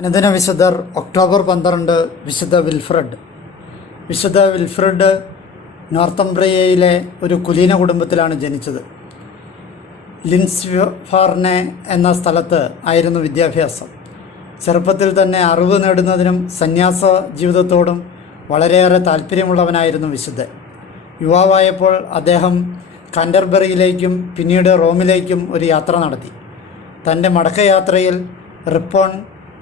അനുദിന വിശുദ്ധർ ഒക്ടോബർ പന്ത്രണ്ട് വിശുദ്ധ വിൽഫ്രഡ്. വിശുദ്ധ വിൽഫ്രഡ് നോർത്തംബ്രിയയിലെ ഒരു കുലീന കുടുംബത്തിലാണ് ജനിച്ചത്. ലിൻസ്ഫാർനെ എന്ന സ്ഥലത്ത് ആയിരുന്നു വിദ്യാഭ്യാസം. ചെറുപ്പത്തിൽ തന്നെ അറിവ് നേടുന്നതിനും സന്യാസ ജീവിതത്തോടും വളരെയേറെ താല്പര്യമുള്ളവനായിരുന്നു വിശുദ്ധൻ. യുവാവായപ്പോൾ അദ്ദേഹം കാൻഡർബറിയിലേക്കും പിന്നീട് റോമിലേക്കും ഒരു യാത്ര നടത്തി. തന്റെ മടക്കയാത്രയിൽ റിപ്പോൺ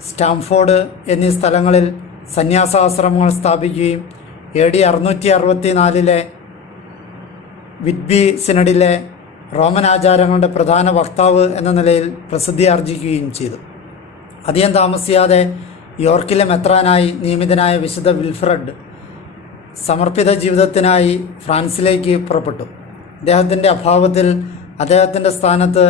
സ്റ്റാംഫോർഡ് എന്നീ സ്ഥലങ്ങളിൽ സന്യാസാശ്രമങ്ങൾ സ്ഥാപിക്കുകയും എ ഡി അറുന്നൂറ്റി അറുപത്തി നാലിലെ വിറ്റ്ബി സിനഡിലെ റോമൻ ആചാരങ്ങളുടെ പ്രധാന വക്താവ് എന്ന നിലയിൽ പ്രസിദ്ധി ആർജിക്കുകയും ചെയ്തു. അധികം താമസിയാതെ യോർക്കിലെ മെത്രാനായി നിയമിതനായ വിശുദ്ധ വിൽഫ്രഡ് സമർപ്പിത ജീവിതത്തിനായി ഫ്രാൻസിലേക്ക് പുറപ്പെട്ടു. അദ്ദേഹത്തിന്റെ അഭാവത്തിൽ അദ്ദേഹത്തിന്റെ സ്ഥാനത്ത്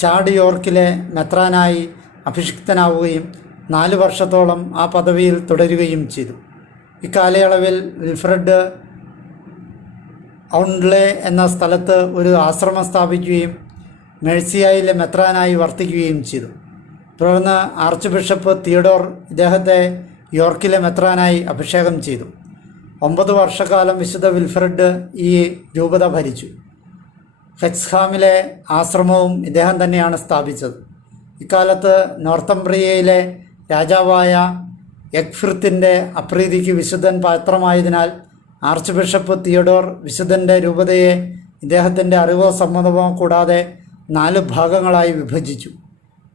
ചാഡ് യോർക്കിലെ മെത്രാനായി അഭിഷിക്തനാവുകയും നാല് വർഷത്തോളം ആ പദവിയിൽ തുടരുകയും ചെയ്തു. ഇക്കാലയളവിൽ വിൽഫ്രഡ് ഔണ്ട്ലെ എന്ന സ്ഥലത്ത് ഒരു ആശ്രമം സ്ഥാപിക്കുകയും മേഴ്സിയായിലെ മെത്രാനായി വർത്തിക്കുകയും ചെയ്തു. തുടർന്ന് ആർച്ച് ബിഷപ്പ് തിയഡോർ ഇദ്ദേഹത്തെ യോർക്കിലെ മെത്രാനായി അഭിഷേകം ചെയ്തു. ഒമ്പത് വർഷക്കാലം വിശുദ്ധ വിൽഫ്രഡ് ഈ രൂപത ഭരിച്ചു. ഹെക്സ്ഹാമിലെ ആശ്രമവും ഇദ്ദേഹം തന്നെയാണ് സ്ഥാപിച്ചത്. ഇക്കാലത്ത് നോർത്തംബ്രിയയിലെ രാജാവായ എക്ഫിർത്തിന്റെ അപ്രീതിക്ക് വിശുദ്ധൻ പാത്രമായതിനാൽ ആർച്ച് ബിഷപ്പ് തിയഡോർ വിശുദ്ധന്റെ രൂപതയെ ഇദ്ദേഹത്തിന്റെ അറിവോ സമ്മതമോ കൂടാതെ നാല് ഭാഗങ്ങളായി വിഭജിച്ചു.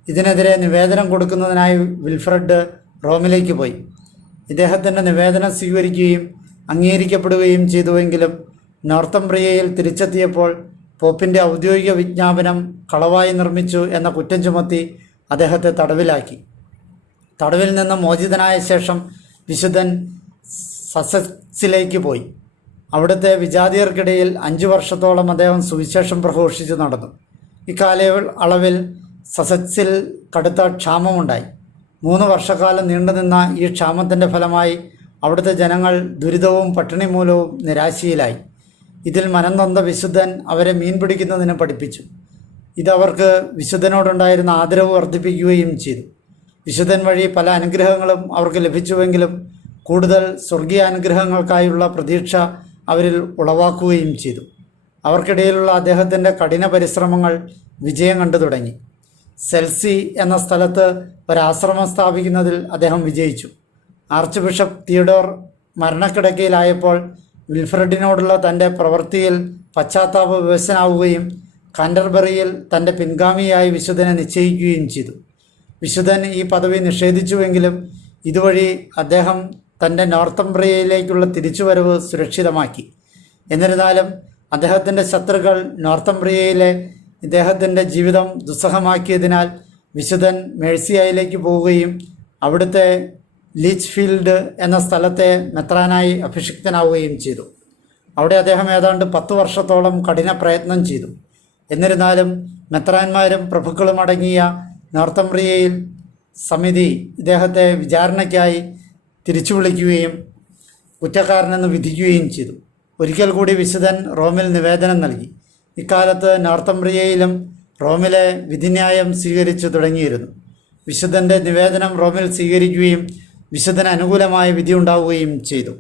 ഇതിനെതിരെ നിവേദനം കൊടുക്കുന്നതിനായി വിൽഫ്രഡ് റോമിലേക്ക് പോയി. ഇദ്ദേഹത്തിന്റെ നിവേദനം സ്വീകരിക്കുകയും അംഗീകരിക്കപ്പെടുകയും ചെയ്തുവെങ്കിലും നോർത്തംബ്രിയയിൽ തിരിച്ചെത്തിയപ്പോൾ പോപ്പിന്റെ ഔദ്യോഗിക വിജ്ഞാപനം കളവായി നിർമ്മിച്ചു എന്ന കുറ്റം ചുമത്തി അദ്ദേഹത്തെ തടവിലാക്കി. തടവിൽ നിന്ന് മോചിതനായ ശേഷം വിശുദ്ധൻ സസക്സിലേക്ക് പോയി. അവിടുത്തെ വിജാതിയർക്കിടയിൽ അഞ്ചു വർഷത്തോളം അദ്ദേഹം സുവിശേഷം പ്രഘോഷിച്ചു നടന്നു. ഇക്കാല അളവിൽ സസക്സിൽ കടുത്ത ക്ഷാമമുണ്ടായി. മൂന്ന് വർഷക്കാലം നീണ്ടുനിന്ന ഈ ക്ഷാമത്തിന്റെ ഫലമായി അവിടുത്തെ ജനങ്ങൾ ദുരിതവും പട്ടിണി മൂലവും നിരാശയിലായി. ഇതിൽ മനംനൊന്ത വിശുദ്ധൻ അവരെ മീൻ പിടിക്കുന്നതിന് പഠിപ്പിച്ചു. ഇതവർക്ക് വിശുദ്ധനോടുണ്ടായിരുന്ന ആദരവ് വർദ്ധിപ്പിക്കുകയും ചെയ്തു. വിശുദ്ധൻ വഴി പല അനുഗ്രഹങ്ങളും അവർക്ക് ലഭിച്ചുവെങ്കിലും കൂടുതൽ സ്വർഗീയ അനുഗ്രഹങ്ങൾക്കായുള്ള പ്രതീക്ഷ അവരിൽ ഉളവാക്കുകയും ചെയ്തു. അവർക്കിടയിലുള്ള അദ്ദേഹത്തിന്റെ കഠിന പരിശ്രമങ്ങൾ വിജയം കണ്ടു തുടങ്ങി. സെൽസി എന്ന സ്ഥലത്ത് ഒരാശ്രമം സ്ഥാപിക്കുന്നതിൽ അദ്ദേഹം വിജയിച്ചു. ആർച്ച് ബിഷപ്പ് തിയഡോർ മരണക്കിടക്കയിലായപ്പോൾ വിൽഫ്രഡിനോടുള്ള തന്റെ പ്രവൃത്തിയിൽ പശ്ചാത്താപ വിവശനാവുകയും കാൻഡർബറിയിൽ തന്റെ പിൻഗാമിയായി വിശുദ്ധനെ നിശ്ചയിക്കുകയും ചെയ്തു. വിശുദ്ധൻ ഈ പദവി നിഷേധിച്ചുവെങ്കിലും ഇതുവഴി അദ്ദേഹം തന്റെ നോർത്തംബ്രിയയിലേക്കുള്ള തിരിച്ചുവരവ് സുരക്ഷിതമാക്കി. എന്നിരുന്നാലും അദ്ദേഹത്തിന്റെ ശത്രുക്കൾ നോർത്തംബ്രിയയിലെ ഇദ്ദേഹത്തിന്റെ ജീവിതം ദുസ്സഹമാക്കിയതിനാൽ വിശുദ്ധൻ മേഴ്സിയായിലേക്ക് പോവുകയും അവിടുത്തെ ലീച്ച് ഫീൽഡ് എന്ന സ്ഥലത്തെ മെത്രാനായി അഭിഷിക്തനാവുകയും ചെയ്തു. അവിടെ അദ്ദേഹം ഏതാണ്ട് പത്തു വർഷത്തോളം കഠിന പ്രയത്നം ചെയ്തു. എന്നിരുന്നാലും മെത്രാന്മാരും പ്രഭുക്കളും അടങ്ങിയ നോർത്തംബ്രിയയിൽ സമിതി ഇദ്ദേഹത്തെ വിചാരണയ്ക്കായി തിരിച്ചു വിളിക്കുകയും കുറ്റക്കാരനെന്ന് വിധിക്കുകയും ചെയ്തു. ഒരിക്കൽ കൂടി വിശുദ്ധൻ റോമിൽ നിവേദനം നൽകി. ഇക്കാലത്ത് നോർത്തംബ്രിയയിലും റോമിലെ വിധിന്യായം സ്വീകരിച്ചു തുടങ്ങിയിരുന്നു. വിശുദ്ധന്റെ നിവേദനം റോമിൽ സ്വീകരിക്കുകയും വിശുദ്ധന് അനുകൂലമായ വിധി ഉണ്ടാവുകയും ചെയ്തു.